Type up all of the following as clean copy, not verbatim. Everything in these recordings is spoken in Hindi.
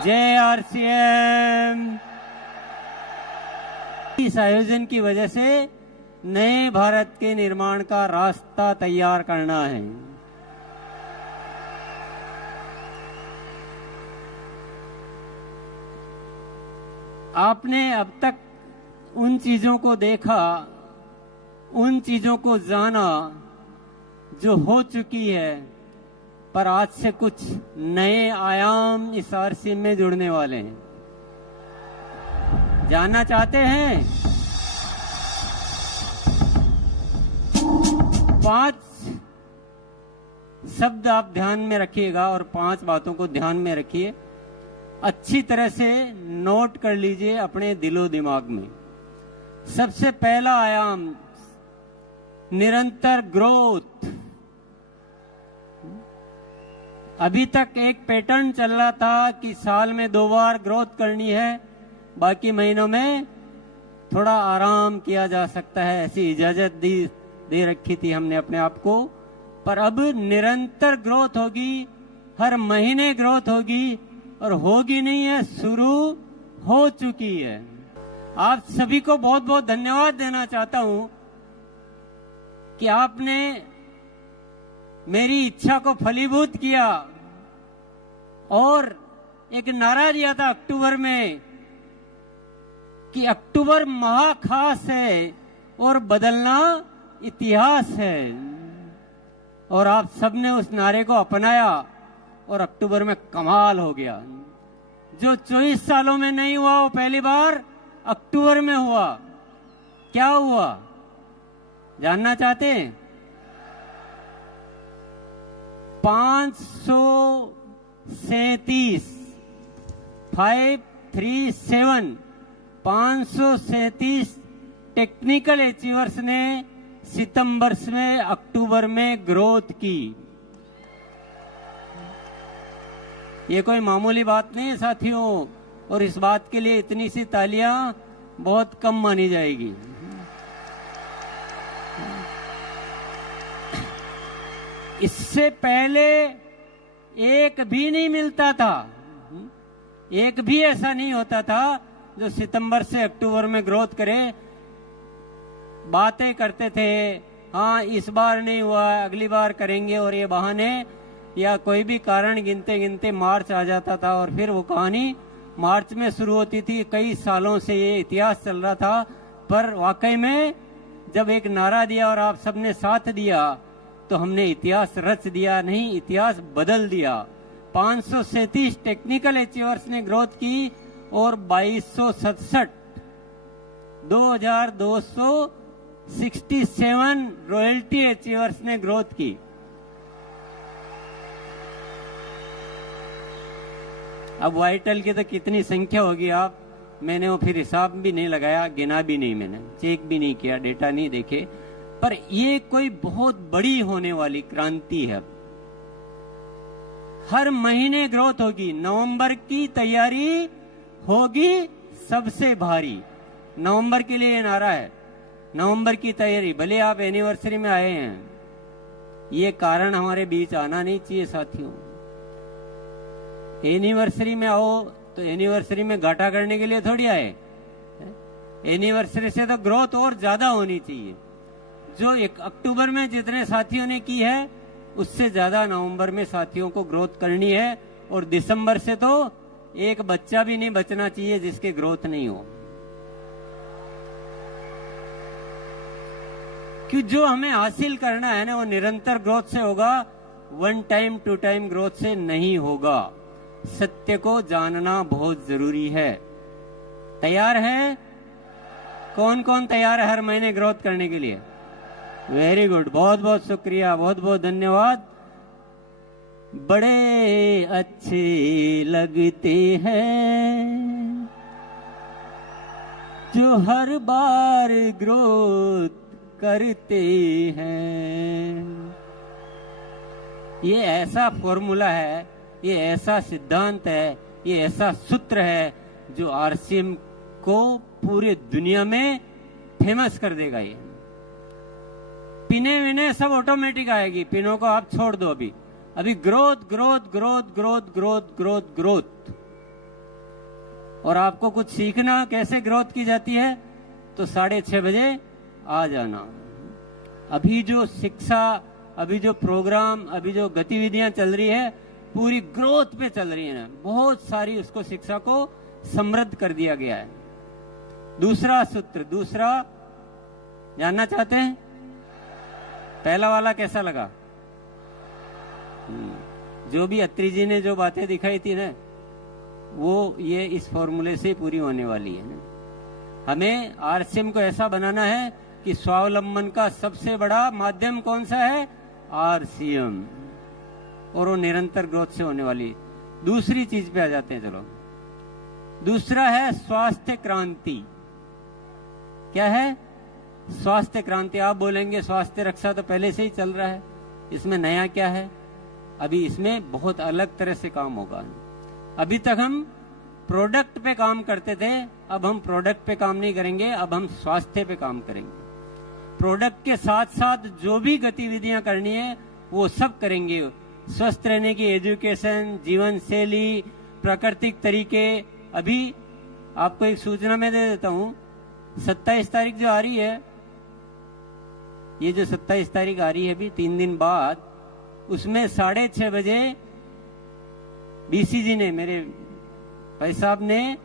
जय आरसीएम। इस आयोजन की वजह से नए भारत के निर्माण का रास्ता तैयार करना है। आपने अब तक उन चीजों को देखा, उन चीजों को जाना जो हो चुकी है, पर आज से कुछ नए आयाम इस आरसीएम में जुड़ने वाले हैं। जानना चाहते हैं? 5 शब्द आप ध्यान में रखिएगा और 5 बातों को ध्यान में रखिए, अच्छी तरह से नोट कर लीजिए अपने दिलो दिमाग में। सबसे पहला आयाम निरंतर ग्रोथ। अभी तक एक पैटर्न चल रहा था कि साल में 2 बार ग्रोथ करनी है, बाकी महीनों में थोड़ा आराम किया जा सकता है, ऐसी इजाजत दे रखी थी हमने अपने आप को। पर अब निरंतर ग्रोथ होगी, हर महीने ग्रोथ होगी, और होगी नहीं है, शुरू हो चुकी है। आप सभी को बहुत बहुत धन्यवाद देना चाहता हूं कि आपने मेरी इच्छा को फलीभूत किया और एक नारा दिया था अक्टूबर में कि अक्टूबर महाखास है और बदलना इतिहास है। और आप सबने उस नारे को अपनाया और अक्टूबर में कमाल हो गया। जो 24 सालों में नहीं हुआ वो पहली बार अक्टूबर में हुआ। क्या हुआ जानना चाहते हैं? 537 टेक्निकल अचीवर्स ने सितंबर में अक्टूबर में ग्रोथ की। ये कोई मामूली बात नहीं है साथियों, और इस बात के लिए इतनी सी तालियां बहुत कम मानी जाएगी। इससे पहले एक भी नहीं मिलता था, एक भी ऐसा नहीं होता था जो सितंबर से अक्टूबर में ग्रोथ करे। बातें करते थे, हाँ इस बार नहीं हुआ, अगली बार करेंगे, और ये बहाने या कोई भी कारण गिनते गिनते मार्च आ जाता था और फिर वो कहानी मार्च में शुरू होती थी। कई सालों से ये इतिहास चल रहा था, पर वाकई में जब एक नारा दिया और आप सबने साथ दिया तो हमने इतिहास रच दिया, नहीं इतिहास बदल दिया। 537 टेक्निकल अचीवर्स ने ग्रोथ की और 2267 रॉयल्टी अचीवर्स ने ग्रोथ की। अब वाइटल की तो कितनी संख्या होगी आप, मैंने वो फिर हिसाब भी नहीं लगाया, गिना भी नहीं, मैंने चेक भी नहीं किया, डेटा नहीं देखे। पर ये कोई बहुत बड़ी होने वाली क्रांति है। हर महीने ग्रोथ होगी। नवंबर की तैयारी होगी सबसे भारी। नवंबर के लिए नारा है, नवंबर की तैयारी। भले आप एनिवर्सरी में आए हैं, ये कारण हमारे बीच आना नहीं चाहिए साथियों। एनिवर्सरी में आओ तो एनिवर्सरी में घाटा करने के लिए थोड़ी आए। एनिवर्सरी से तो ग्रोथ और ज्यादा होनी चाहिए। जो 1 अक्टूबर में जितने साथियों ने की है उससे ज्यादा नवंबर में साथियों को ग्रोथ करनी है। और दिसंबर से तो एक बच्चा भी नहीं बचना चाहिए जिसके ग्रोथ नहीं हो। कि जो हमें हासिल करना है ना वो निरंतर ग्रोथ से होगा, 1 टाइम 2 टाइम ग्रोथ से नहीं होगा। सत्य को जानना बहुत जरूरी है। तैयार है? कौन कौन तैयार है हर महीने ग्रोथ करने के लिए? वेरी गुड, बहुत बहुत शुक्रिया, बहुत बहुत धन्यवाद। बड़े अच्छे लगते हैं जो हर बार ग्रोथ करते हैं। ये ऐसा फॉर्मूला है, ये ऐसा सिद्धांत है, ये ऐसा सूत्र है जो आरसीएम को पूरे दुनिया में फेमस कर देगा। ये पिने विने सब ऑटोमेटिक आएगी, पिनों को आप छोड़ दो। अभी growth growth growth growth growth growth growth. और आपको कुछ सीखना कैसे ग्रोथ की जाती है, तो 6:30 बजे आ जाना। अभी जो शिक्षा, अभी जो प्रोग्राम, अभी जो गतिविधियां चल रही है, पूरी ग्रोथ पे चल रही है। बहुत सारी उसको शिक्षा को समृद्ध कर दिया गया है। दूसरा सूत्र, दूसरा जानना चाहते हैं? पहला वाला कैसा लगा? जो भी अत्री जी ने जो बातें दिखाई थी ना, वो ये इस फॉर्मूले से पूरी होने वाली है ना। हमें आरसीएम को ऐसा बनाना है कि स्वावलंबन का सबसे बड़ा माध्यम कौन सा है? आरसीएम, और वो निरंतर ग्रोथ से होने वाली। दूसरी चीज पे आ जाते हैं, चलो। दूसरा है स्वास्थ्य क्रांति। क्या है? स्वास्थ्य क्रांति। आप बोलेंगे स्वास्थ्य रक्षा तो पहले से ही चल रहा है, इसमें नया क्या है? अभी इसमें बहुत अलग तरह से काम होगा। अभी तक हम प्रोडक्ट पे काम करते थे, अब हम प्रोडक्ट पे काम नहीं करेंगे, अब हम स्वास्थ्य पे काम करेंगे। प्रोडक्ट के साथ साथ जो भी गतिविधियां करनी है वो सब करेंगे। स्वस्थ रहने की एजुकेशन, जीवन शैली, प्राकृतिक तरीके। अभी आपको एक सूचना मैं दे देता हूं, 27 तारीख जो आ रही है, ये जो 27 तारीख आ रही है अभी 3 दिन बाद, उसमें 6:30 बजे बीसीजी ने, मेरे भाई साहब ने,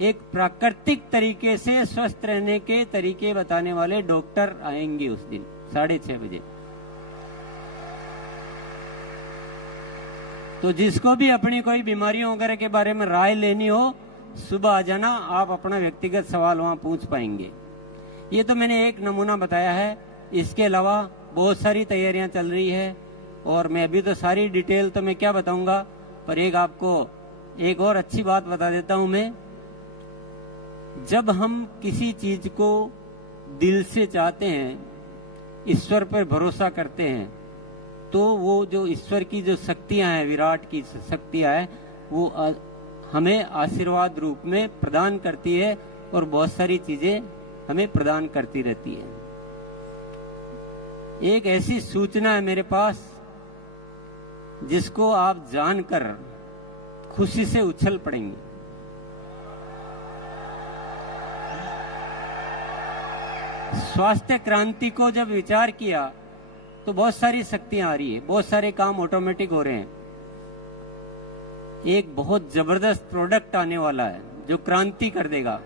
एक प्राकृतिक तरीके से स्वस्थ रहने के तरीके बताने वाले डॉक्टर आएंगे उस दिन 6:30 बजे। तो जिसको भी अपनी कोई बीमारियों वगैरह के बारे में राय लेनी हो, सुबह आ जाना, आप अपना व्यक्तिगत सवाल वहां पूछ पाएंगे। ये तो मैंने एक नमूना बताया है, इसके अलावा बहुत सारी तैयारियां चल रही है, और मैं अभी तो सारी डिटेल तो मैं क्या बताऊंगा, पर एक आपको एक और अच्छी बात बता देता हूं मैं। जब हम किसी चीज को दिल से चाहते हैं, ईश्वर पर भरोसा करते हैं, तो वो जो ईश्वर की जो शक्तियां हैं, विराट की शक्तियां हैं, वो हमें आशीर्वाद रूप में प्रदान करती है, और बहुत सारी चीजें हमें प्रदान करती रहती है। एक ऐसी सूचना है मेरे पास जिसको आप जानकर खुशी से उछल पड़ेंगे। स्वास्थ्य क्रांति को जब विचार किया तो बहुत सारी शक्तियां आ रही है, बहुत सारे काम ऑटोमेटिक हो रहे हैं। एक बहुत जबरदस्त प्रोडक्ट आने वाला है जो क्रांति कर देगा।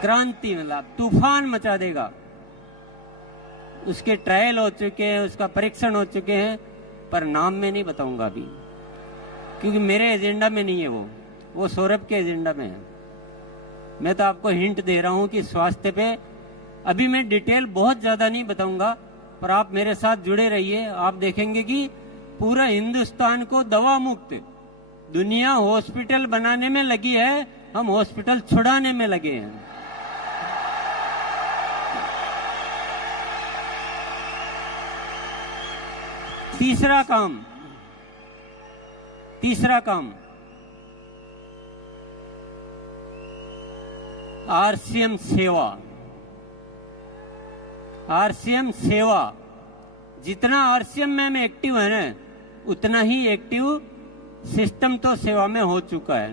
क्रांति मतलब तूफान मचा देगा। उसके ट्रायल हो चुके हैं, उसका परीक्षण हो चुके हैं, पर नाम में नहीं बताऊंगा अभी, क्योंकि मेरे एजेंडा में नहीं है वो सौरभ के एजेंडा में है। मैं तो आपको हिंट दे रहा हूं कि स्वास्थ्य पे अभी मैं डिटेल बहुत ज्यादा नहीं बताऊंगा, पर आप मेरे साथ जुड़े रहिए। आप देखेंगे कि पूरा हिंदुस्तान को दवा मुक्त, दुनिया हॉस्पिटल बनाने में लगी है, हम हॉस्पिटल छुड़ाने में लगे हैं। तीसरा काम आरसीएम सेवा। आरसीएम सेवा, जितना आरसीएम में एक्टिव है ना, उतना ही एक्टिव सिस्टम तो सेवा में हो चुका है।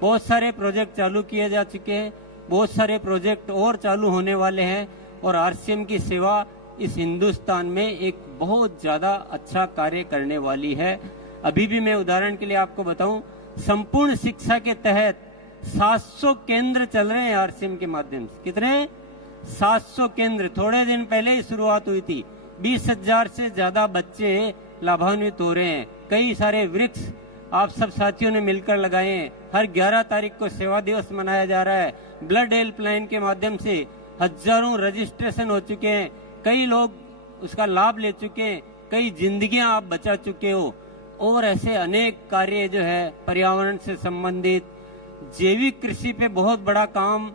बहुत सारे प्रोजेक्ट चालू किए जा चुके हैं, बहुत सारे प्रोजेक्ट और चालू होने वाले हैं, और आरसीएम की सेवा इस हिंदुस्तान में एक बहुत ज्यादा अच्छा कार्य करने वाली है। अभी भी मैं उदाहरण के लिए आपको बताऊं, संपूर्ण शिक्षा के तहत 700 केंद्र चल रहे हैं आरसीएम के माध्यम से। कितने? 700 केंद्र। थोड़े दिन पहले ही शुरुआत हुई थी, 20,000 से ज्यादा बच्चे लाभान्वित हो रहे हैं। कई सारे वृक्ष आप सब साथियों ने मिलकर लगाए हैं। हर 11 तारीख को सेवा दिवस मनाया जा रहा है। ब्लड हेल्पलाइन के माध्यम से हजारों रजिस्ट्रेशन हो चुके हैं, कई लोग उसका लाभ ले चुके हैं, कई जिंदगियां आप बचा चुके हो, और ऐसे अनेक कार्य जो है पर्यावरण से संबंधित, जैविक कृषि पे बहुत बड़ा काम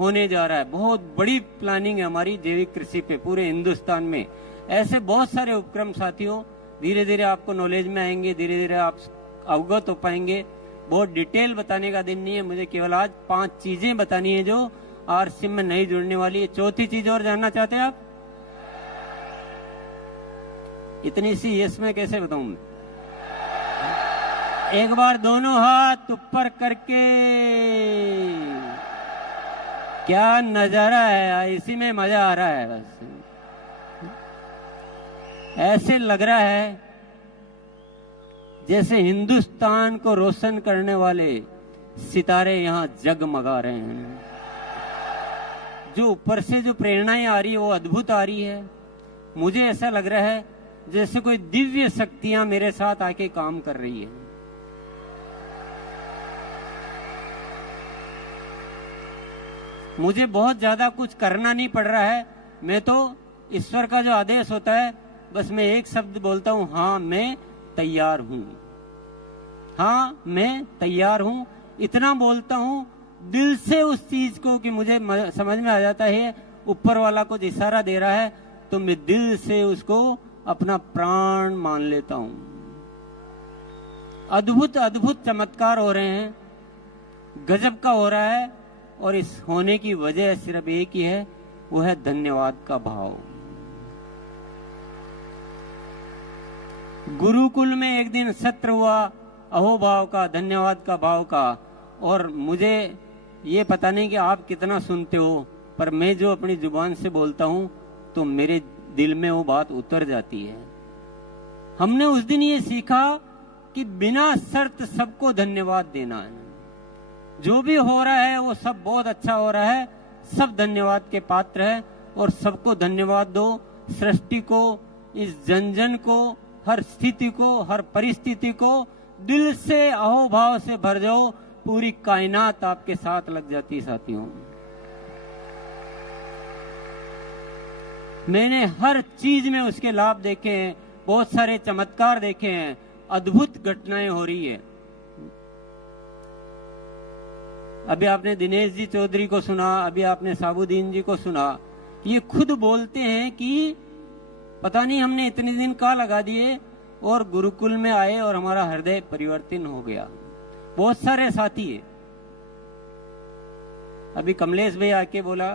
होने जा रहा है। बहुत बड़ी प्लानिंग है हमारी जैविक कृषि पे पूरे हिंदुस्तान में। ऐसे बहुत सारे उपक्रम साथियों धीरे धीरे आपको नॉलेज में आएंगे, धीरे धीरे आप अवगत हो पाएंगे। बहुत डिटेल बताने का दिन नहीं है, मुझे केवल आज 5 चीजें बतानी है जो आरसीएम में नहीं जुड़ने वाली है। चौथी चीज और जानना चाहते हैं आप? इतनी सी यस में कैसे बताऊं मैं? एक बार दोनों हाथ ऊपर करके, क्या नजारा है, इसी में मजा आ रहा है। बस ऐसे लग रहा है जैसे हिंदुस्तान को रोशन करने वाले सितारे यहां जगमगा रहे हैं। जो ऊपर से जो प्रेरणाएं आ रही है वो अद्भुत आ रही है। मुझे ऐसा लग रहा है जैसे कोई दिव्य शक्तियां मेरे साथ आके काम कर रही है। मुझे बहुत ज्यादा कुछ करना नहीं पड़ रहा है। मैं तो ईश्वर का जो आदेश होता है बस मैं एक शब्द बोलता हूं, हाँ मैं तैयार हूं, हाँ मैं तैयार हूं। इतना बोलता हूं दिल से उस चीज को कि मुझे समझ में आ जाता है ऊपर वाला कुछ इशारा दे रहा है तो मैं दिल से उसको अपना प्राण मान लेता हूं। अद्भुत अद्भुत चमत्कार हो रहे हैं, गजब का हो रहा है। और इस होने की वजह सिर्फ एक ही है, वो है धन्यवाद का भाव। गुरुकुल में एक दिन सत्र हुआ अहोभाव का, धन्यवाद का भाव का। और मुझे ये पता नहीं कि आप कितना सुनते हो, पर मैं जो अपनी जुबान से बोलता हूं तो मेरे दिल में वो बात उतर जाती है। हमने उस दिन ये सीखा कि बिना शर्त सबको धन्यवाद देना है। जो भी हो रहा है वो सब बहुत अच्छा हो रहा है, सब धन्यवाद के पात्र है और सबको धन्यवाद दो। सृष्टि को, इस जन जन को, हर स्थिति को, हर परिस्थिति को दिल से अहोभाव से भर जाओ, पूरी कायनात आपके साथ लग जाती है। साथियों, मैंने हर चीज में उसके लाभ देखे हैं, बहुत सारे चमत्कार देखे हैं, अद्भुत घटनाएं हो रही है। अभी आपने दिनेश जी चौधरी को सुना, अभी आपने साबुद्दीन जी को सुना। ये खुद बोलते हैं कि पता नहीं हमने इतने दिन कहाँ लगा दिए और गुरुकुल में आए और हमारा हृदय परिवर्तन हो गया। बहुत सारे साथी है। अभी कमलेश भाई आके बोला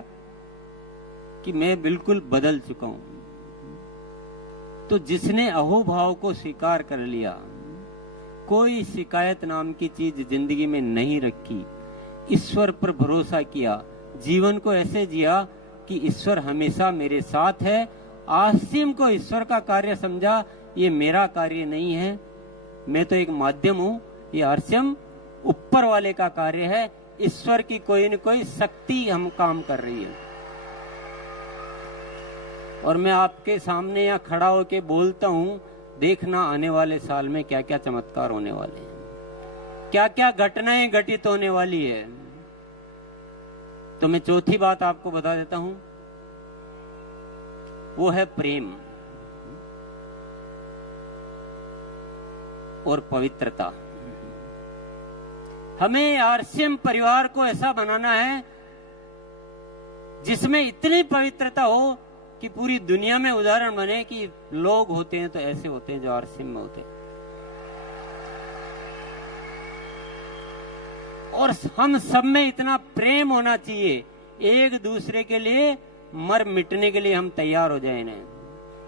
कि मैं बिल्कुल बदल चुका हूं। तो जिसने अहोभाव को स्वीकार कर लिया, कोई शिकायत नाम की चीज जिंदगी में नहीं रखी, ईश्वर पर भरोसा किया, जीवन को ऐसे जिया कि ईश्वर हमेशा मेरे साथ है। आसिम को ईश्वर का कार्य समझा, ये मेरा कार्य नहीं है, मैं तो एक माध्यम हूं, ये आसिम ऊपर वाले का कार्य है। ईश्वर की कोई न कोई शक्ति हम काम कर रही है। और मैं आपके सामने यहाँ खड़ा होके बोलता हूं, देखना आने वाले साल में क्या क्या चमत्कार होने वाले हैं, क्या क्या घटनाएं घटित होने वाली है। तो मैं चौथी बात आपको बता देता हूं, वो है प्रेम और पवित्रता। हमें आरसीएम परिवार को ऐसा बनाना है जिसमें इतनी पवित्रता हो कि पूरी दुनिया में उदाहरण बने कि लोग होते हैं तो ऐसे होते हैं जो आरसीएम में होते हैं। और हम सब में इतना प्रेम होना चाहिए, एक दूसरे के लिए मर मिटने के लिए हम तैयार हो जाए। नहीं,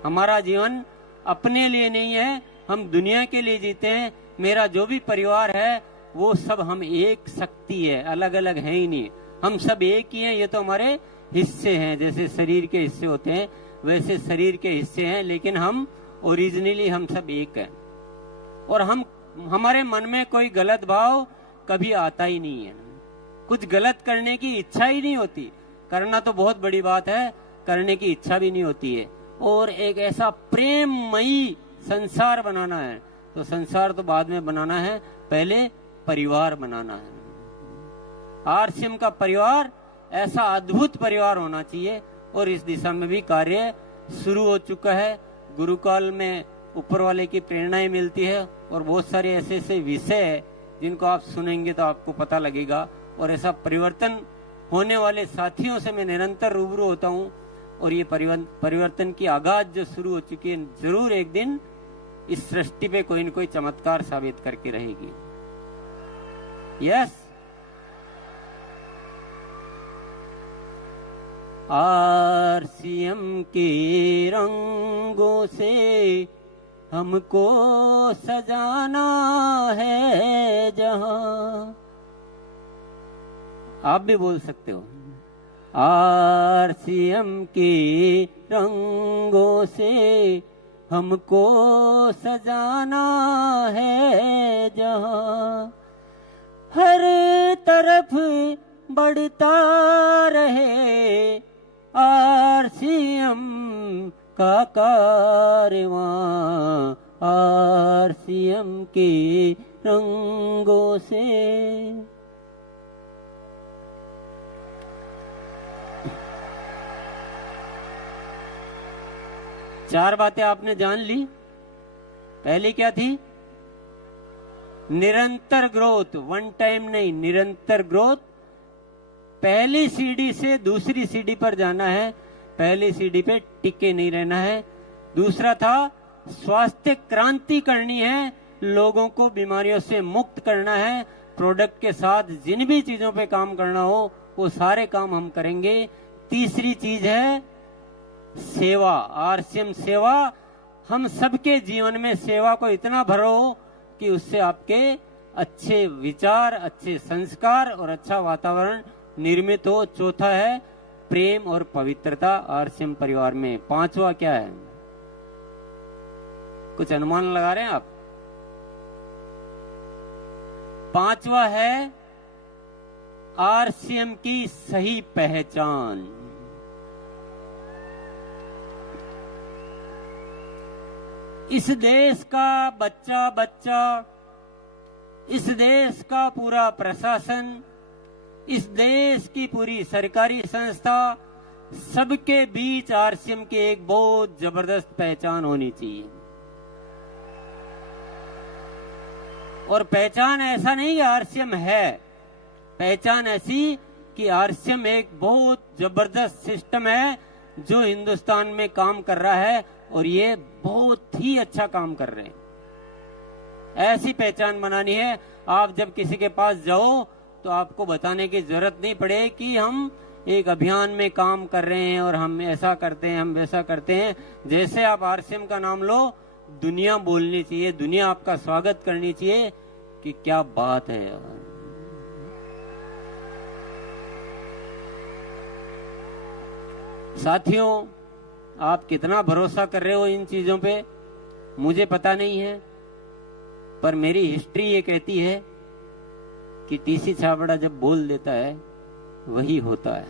हमारा जीवन अपने लिए नहीं है, हम दुनिया के लिए जीते हैं। मेरा जो भी परिवार है वो सब हम एक शक्ति है, अलग अलग है ही नहीं, हम सब एक ही हैं। ये तो हमारे हिस्से हैं, जैसे शरीर के हिस्से होते हैं वैसे शरीर के हिस्से हैं, लेकिन हम ओरिजिनली हम सब एक हैं। और हम हमारे मन में कोई गलत भाव कभी आता ही नहीं है, कुछ गलत करने की इच्छा ही नहीं होती। करना तो बहुत बड़ी बात है, करने की इच्छा भी नहीं होती है। और एक ऐसा प्रेममयी संसार बनाना है, तो संसार तो बाद में बनाना है, पहले परिवार बनाना है। आरसीएम का परिवार ऐसा अद्भुत परिवार होना चाहिए और इस दिशा में भी कार्य शुरू हो चुका है। गुरुकाल में ऊपर वाले की प्रेरणाएं मिलती है और बहुत सारे ऐसे ऐसे विषय है जिनको आप सुनेंगे तो आपको पता लगेगा। और ऐसा परिवर्तन होने वाले साथियों से मैं निरंतर रूबरू होता हूँ और ये परिवर्तन की आगाज जो शुरू हो चुकी है, जरूर एक दिन इस सृष्टि पे कोई न कोई चमत्कार साबित करके रहेगी। यस, आरसीएम के रंगों से हमको सजाना है, जहां। आप भी बोल सकते हो, आरसीएम के रंगों से हमको सजाना है जहां। हर तरफ बढ़ता रहे आरसीएम का कारवां, आरसीएम के रंगों से। चार बातें आपने जान ली। पहली क्या थी? निरंतर ग्रोथ, वन टाइम नहीं, निरंतर ग्रोथ। पहली सीढ़ी से दूसरी सीढ़ी पर जाना है, पहली सीढ़ी पे टिके नहीं रहना है। दूसरा था स्वास्थ्य क्रांति करनी है, लोगों को बीमारियों से मुक्त करना है। प्रोडक्ट के साथ जिन भी चीजों पे काम करना हो वो सारे काम हम करेंगे। तीसरी चीज है सेवा, आरसीएम सेवा। हम सबके जीवन में सेवा को इतना भरो कि उससे आपके अच्छे विचार, अच्छे संस्कार और अच्छा वातावरण निर्मित हो। चौथा है प्रेम और पवित्रता आरसीएम परिवार में। पांचवा क्या है? कुछ अनुमान लगा रहे हैं आप? पांचवा है आरसीएम की सही पहचान। इस देश का बच्चा बच्चा, इस देश का पूरा प्रशासन, इस देश की पूरी सरकारी संस्था, सबके बीच आरसीएम की एक बहुत जबरदस्त पहचान होनी चाहिए। और पहचान ऐसा नहीं कि आरसीएम है, पहचान ऐसी कि आरसीएम एक बहुत जबरदस्त सिस्टम है जो हिंदुस्तान में काम कर रहा है और ये बहुत ही अच्छा काम कर रहे हैं। ऐसी पहचान बनानी है। आप जब किसी के पास जाओ तो आपको बताने की जरूरत नहीं पड़े कि हम एक अभियान में काम कर रहे हैं और हम ऐसा करते हैं, हम वैसा करते हैं। जैसे आप आरसीएम का नाम लो, दुनिया बोलनी चाहिए, दुनिया आपका स्वागत करनी चाहिए कि क्या बात है यार। साथियों, आप कितना भरोसा कर रहे हो इन चीजों पे मुझे पता नहीं है, पर मेरी हिस्ट्री ये कहती है कि टीसी छाबड़ा जब बोल देता है वही होता है।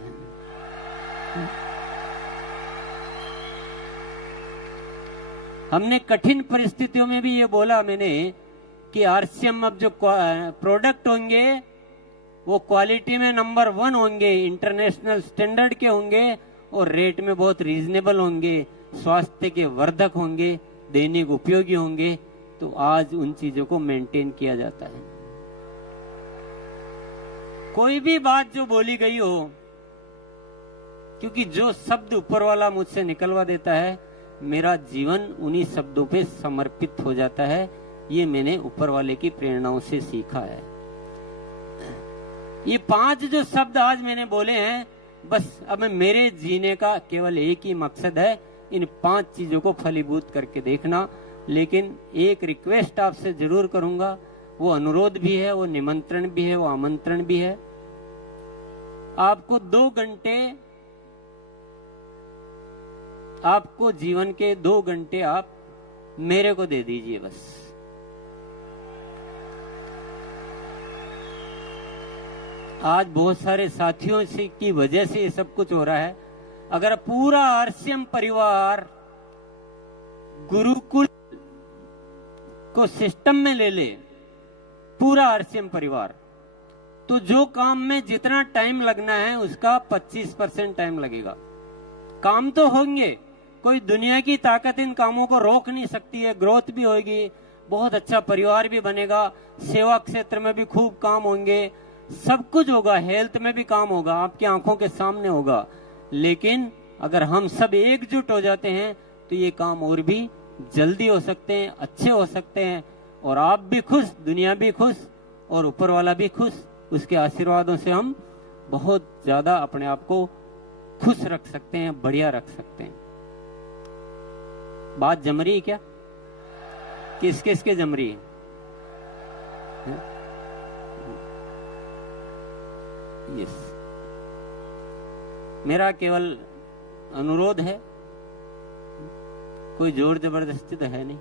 हमने कठिन परिस्थितियों में भी ये बोला मैंने कि आरसीएम अब जो प्रोडक्ट होंगे वो क्वालिटी में नंबर 1 होंगे, इंटरनेशनल स्टैंडर्ड के होंगे और रेट में बहुत रीजनेबल होंगे, स्वास्थ्य के वर्धक होंगे, दैनिक उपयोगी होंगे। तो आज उन चीजों को मेंटेन किया जाता है। कोई भी बात जो बोली गई हो, क्योंकि जो शब्द ऊपर वाला मुझसे निकलवा देता है, मेरा जीवन उन्हीं शब्दों पे समर्पित हो जाता है। ये मैंने ऊपर वाले की प्रेरणाओं से सीखा है। ये 5 जो शब्द आज मैंने बोले हैं, बस अब मेरे जीने का केवल एक ही मकसद है, इन 5 चीजों को फलीभूत करके देखना। लेकिन एक रिक्वेस्ट आपसे जरूर करूंगा, वो अनुरोध भी है, वो निमंत्रण भी है, वो आमंत्रण भी है। आपको 2 घंटे, आपको जीवन के 2 घंटे आप मेरे को दे दीजिए बस। आज बहुत सारे साथियों से की वजह से ये सब कुछ हो रहा है। अगर पूरा आरसीएम परिवार गुरुकुल को सिस्टम में ले ले, पूरा आरसीएम परिवार, तो जो काम में जितना टाइम लगना है उसका 25% टाइम लगेगा। काम तो होंगे, कोई दुनिया की ताकत इन कामों को रोक नहीं सकती है। ग्रोथ भी होगी, बहुत अच्छा परिवार भी बनेगा, सेवा क्षेत्र में भी खूब काम होंगे, सब कुछ होगा, हेल्थ में भी काम होगा, आपकी आंखों के सामने होगा। लेकिन अगर हम सब एकजुट हो जाते हैं तो ये काम और भी जल्दी हो सकते हैं, अच्छे हो सकते हैं, और आप भी खुश, दुनिया भी खुश और ऊपर वाला भी खुश। उसके आशीर्वादों से हम बहुत ज्यादा अपने आप को खुश रख सकते हैं, बढ़िया रख सकते हैं। बात जम रही है क्या? किस किस के जम रही है? यस, मेरा केवल अनुरोध है, कोई जोर जबरदस्ती तो है नहीं,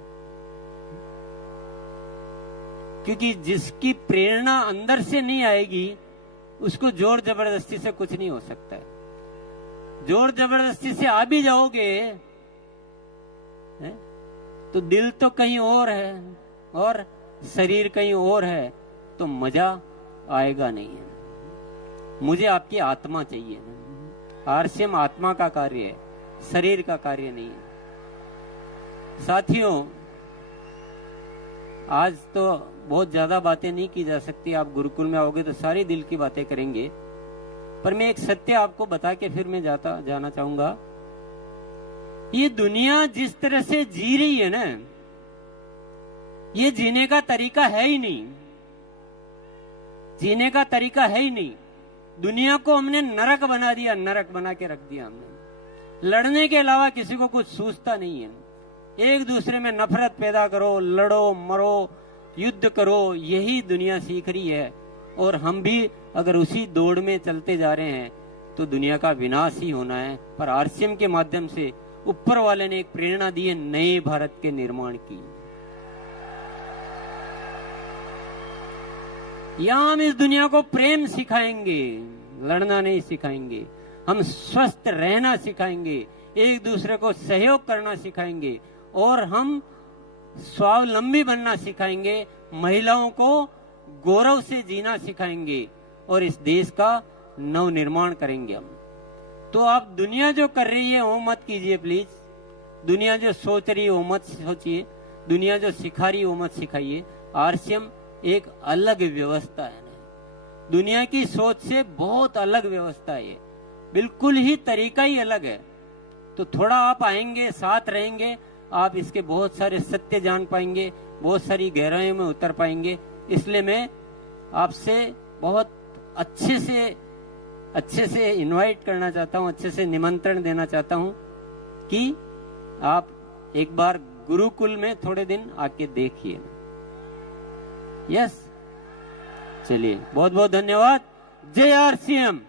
क्योंकि जिसकी प्रेरणा अंदर से नहीं आएगी उसको जोर जबरदस्ती से कुछ नहीं हो सकता है। जोर जबरदस्ती से आ भी जाओगे तो दिल तो कहीं और है और शरीर कहीं और है, तो मजा आएगा नहीं है। मुझे आपकी आत्मा चाहिए। आरसीएम आत्मा का कार्य है, शरीर का कार्य नहीं है। साथियों, आज तो बहुत ज्यादा बातें नहीं की जा सकती, आप गुरुकुल में आओगे तो सारी दिल की बातें करेंगे, पर मैं एक सत्य आपको बता के फिर मैं जाना चाहूंगा। ये दुनिया जिस तरह से जी रही है ना, ये जीने का तरीका है ही नहीं, जीने का तरीका है ही नहीं। दुनिया को हमने नरक बना दिया, नरक बना के रख दिया हमने। लड़ने के अलावा किसी को कुछ सूझता नहीं है। एक दूसरे में नफरत पैदा करो, लड़ो मरो, युद्ध करो, यही दुनिया सीख रही है। और हम भी अगर उसी दौड़ में चलते जा रहे हैं तो दुनिया का विनाश ही होना है। पर आरसीएम के माध्यम से ऊपर वाले ने एक प्रेरणा दी है नए भारत के निर्माण की। यहां हम इस दुनिया को प्रेम सिखाएंगे, लड़ना नहीं सिखाएंगे। हम स्वस्थ रहना सिखाएंगे, एक दूसरे को सहयोग करना सिखाएंगे, और हम स्वावलंबी बनना सिखाएंगे। महिलाओं को गौरव से जीना सिखाएंगे और इस देश का नव निर्माण करेंगे हम। तो आप दुनिया जो कर रही है वो मत कीजिए प्लीज। दुनिया जो सोच रही है वो मत सोचिए, दुनिया जो सिखा रही है वो मत सिखाइए। आरसीएम एक अलग व्यवस्था है, दुनिया की सोच से बहुत अलग व्यवस्था है, बिल्कुल ही तरीका ही अलग है। तो थोड़ा आप आएंगे, साथ रहेंगे, आप इसके बहुत सारे सत्य जान पाएंगे, बहुत सारी गहराइयों में उतर पाएंगे। इसलिए मैं आपसे बहुत अच्छे से इनवाइट करना चाहता हूं, अच्छे से निमंत्रण देना चाहता हूं कि आप एक बार गुरुकुल में थोड़े दिन आके देखिए। यस, चलिए, बहुत बहुत धन्यवाद। जय आरसीएम।